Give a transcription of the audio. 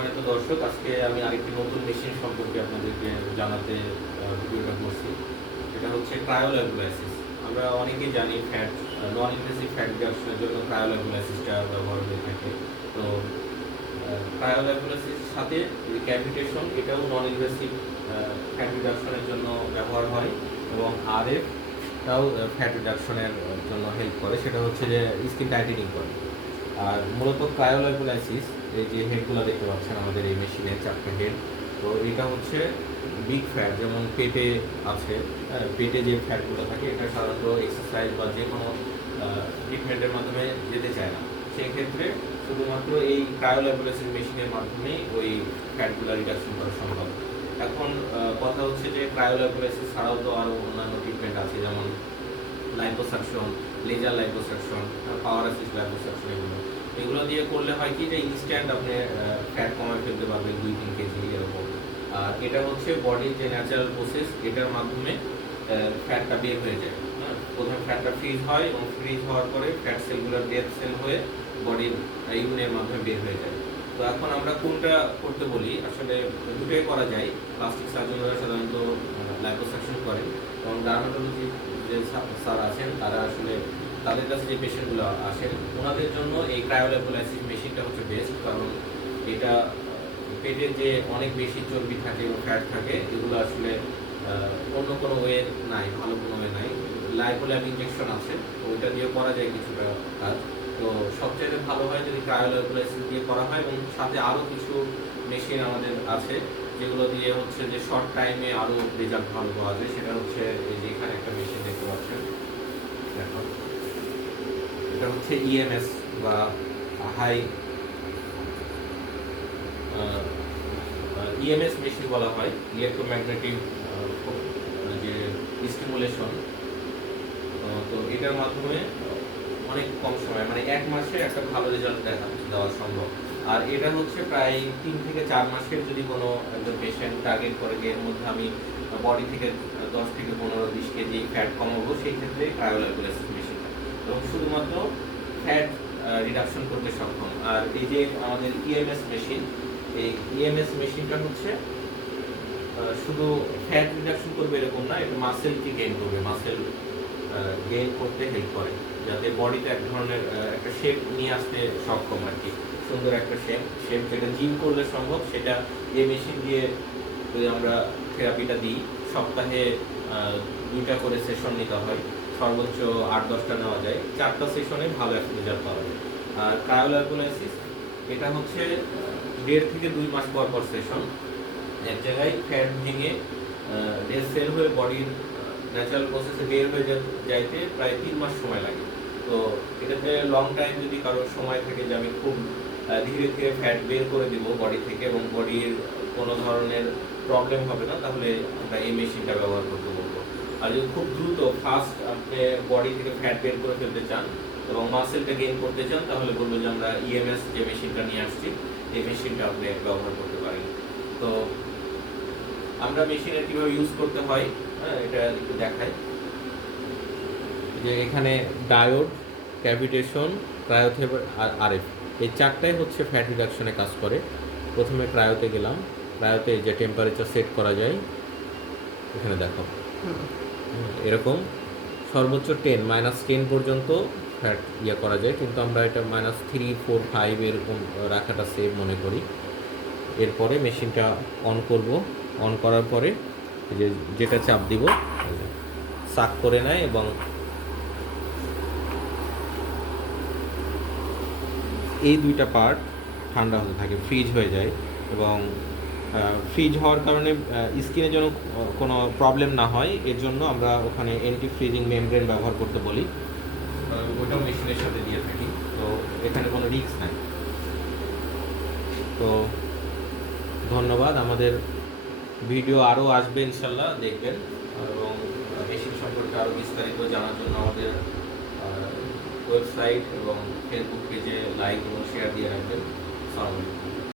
সম্মানিত দর্শক, আজকে আমি আরেকটি নতুন মেশিন সম্পর্কে আপনাদেরকে জানাতে ভিডিওটা করছি। সেটা হচ্ছে ক্রায়োলাইকোলাইসিস। আমরা অনেকেই জানি নন ইনভেসিভ ফ্যাট রিডাকশনের জন্য ক্রায়োলাইকোলাইসিসটা ব্যবহার হয়ে থাকে। তো ক্রায়োলাইকোলাইসিসের সাথে ক্যাভিটেশন এটাও নন ইনভেসিভ ফ্যাট রিডাকশনের জন্য ব্যবহার হয়, এবং আরএফটাও ফ্যাট রিডাকশনের জন্য হেল্প করে। সেটা হচ্ছে যে স্কিন টাইটেনিং করে। আর মূলত ক্রায়োলাইকোলাইসিস, এই যে হেডগুলো দেখতে পাচ্ছেন আমাদের এই মেশিনের 4টে হেড, তো এটা হচ্ছে বিগ ফ্যাট, যেমন পেটে আছে। পেটে যে ফ্যাটগুলো থাকে এটা সাধারণত এক্সারসাইজ বা যে কোনো ট্রিটমেন্টের মাধ্যমে যেতে চায় না। সেই ক্ষেত্রে শুধুমাত্র এই ক্রায়োলাইকোলাইসিস মেশিনের মাধ্যমেই ওই ফ্যাটগুলো রিডাকশন করা সম্ভব। এখন কথা হচ্ছে যে ক্রায়োলাইকোলাইসিস ছাড়াও তো আরও অন্যান্য ট্রিটমেন্ট আছে, যেমন লাইপোসাকশন, লেজার লাইপোসাকশন, পাওয়ার অ্যাসিস্ট লাইপোসাকশন। এগুলো দিয়ে করলে হয় কি যে ইনস্ট্যান্ট আপনি ফ্যাট কমায় ফেলতে পারবেন 2-3 কেজি এরকম। আর এটা হচ্ছে বডির যে ন্যাচারাল প্রসেস, এটার মাধ্যমে ফ্যাটটা বের হয়ে যায়। প্রথমে ফ্যাটটা ফ্রিজ হয়, এবং ফ্রিজ হওয়ার পরে ফ্যাট সেলগুলো ডেড সেল হয়ে বডির ইউরিনের মাধ্যমে বের হয়ে যায়। তো এখন আমরা কোনটা করতে বলি, আসলে দুটোই করা যায়। প্লাস্টিক সার্জনরা সাধারণত লাইপোসাকশন করেন, এবং ডার্মাটোলজি যে স্যার আছেন তারা আসলে তাদের কাছে যে পেশেন্টগুলো আসেন ওনাদের জন্য এই ক্রায়োলাইকোলাইসিস মেশিনটা হচ্ছে বেস্ট। কারণ এটা পেটে যে অনেক বেশি চর্বি থাকে এবং ফ্যাট থাকে, এগুলো আসলে অন্য কোনো ওয়ে নাই, ভালো কোনো ওয়ে নাই। লাইপোল্যাব ইঞ্জেকশন আছে, তো ওইটা দিয়ে করা যায় কিছুটা কাজ। তো সবচেয়ে ভালো হয় যদি ক্রায়োলাইকোলাইসিস দিয়ে করা হয়, এবং সাথে আরও কিছু মেশিন আমাদের আছে যেগুলো দিয়ে হচ্ছে যে শর্ট টাইমে আরও রেজাল্ট ভালো পাওয়া যায়। সেটা হচ্ছে এই যে এখানে একটা মেশিন দেখতে পাচ্ছেন, দেখো এটা হচ্ছে ইএমএস বা হাই ইএমএস মেশিন বলা হয়, ইলেকট্রোম্যাগনেটিক যে স্টিমুলেশন। তো এটার মাধ্যমে অনেক কম সময়, মানে 1 মাসে একটা ভালো রেজাল্ট দেওয়া সম্ভব। আর এটা হচ্ছে প্রায় 3 থেকে 4 মাসের যদি কোনো একজন পেশেন্ট টার্গেট করে যে এর মধ্যে আমি বডি থেকে 10 থেকে 15-20 কেজি ফ্যাট কমাবো, সেই ক্ষেত্রে ক্রায়োলাইকোলাইসিস মেশিনটা, এবং শুধুমাত্র ফ্যাট রিডাকশন করতে সক্ষম। আর এই যে আমাদের ইএমএস মেশিন, এই ইএমএস মেশিনটা হচ্ছে শুধু ফ্যাট রিডাকশন করবে এরকম না, এটা মাসেলকে গেইন করবে, মাসেল গেইন করতে হেল্প করে, যাতে বডিতে এক ধরনের একটা শেপ নিয়ে আসতে সক্ষম আর কি। সুন্দর একটা শেপ যেটা জিম করলে সম্ভব, সেটা এই মেশিন দিয়ে যদি আমরা থেরাপিটা দিই, সপ্তাহে 2টা করে সেশন নিতে হয়, সর্বোচ্চ 8-10টা নেওয়া যায়। 4টা সেশনে ভালো একটা রেজাল্ট পাওয়া যায়। আর ক্রায়োলাইকোলাইসিস এটা হচ্ছে 1.5 থেকে 2 মাস পর পর সেশন। এক জায়গায় ফ্যাট ভেঙে ডেড সেল হয়ে বডির ন্যাচারাল প্রসেসে বের হয়ে যাইতে প্রায় 3 মাস সময় লাগে। তো এটাতে লং টাইম যদি কারোর সময় থাকে যে আমি খুব ধীরে ধীরে ফ্যাট বের করে দিব বডি থেকে, এবং বডির কোনো ধরনের প্রবলেম হবে না, তাহলে আমরা এই মেশিনটা ব্যবহার করতে বলবো। আর যদি খুব দ্রুত ফাস্ট আপনি বডি থেকে ফ্যাট বের করে ফেলতে চান এবং মাসেলটা গেইন করতে চান, তাহলে বলবো যে আমরা ইএমএস যে মেশিনটা নিয়ে আসছি, এই মেশিনটা আপনি ব্যবহার করতে পারেন। তো আমরা মেশিনের কীভাবে ইউজ করতে হয়, এটা একটু দেখাই। যে এখানে ডায়োড, ক্যাভিটেশন, ক্রায়োথেরাপি আর আরএফ, এই 4টাই হচ্ছে ফ্যাট রিডাকশনে কাজ করে। প্রথমে ক্রায়োতে গেলাম, ক্রায়োতে যে টেম্পারেচার সেট করা যায়, এখানে দেখো এরকম সর্বোচ্চ -10 পর্যন্ত ফ্যাট করা যায়, কিন্তু আমরা এটা -3, 4, 5 এরকম রাখাটা সেভ মনে করি। এরপরে মেশিনটা অন করব, অন করার পরে যেটা চাপ দিব সাক করে নেয়, এবং এই 2টা পার্ট ঠান্ডা হতে থাকে, ফ্রিজ হয়ে যায়। এবং ফ্রিজ হওয়ার কারণে স্কিনে যেন কোনো প্রবলেম না হয়, এর জন্য আমরা ওখানে অ্যান্টি ফ্রিজিং মেমব্রেন ব্যবহার করতে বলি, ওটাও মেশিনের সাথে দিয়ে থাকি। তো এখানে কোনো রিস্ক নাই। তো ধন্যবাদ। আমাদের ভিডিও আরও আসবে ইনশাল্লাহ, দেখবেন। এবং মেশিন সম্পর্কে আরও বিস্তারিত জানার জন্য আমাদের ওয়েবসাইট এবং ফেসবুক পেজে লাইক এবং শেয়ার দিয়ে রাখবেন। আসসালামু আলাইকুম।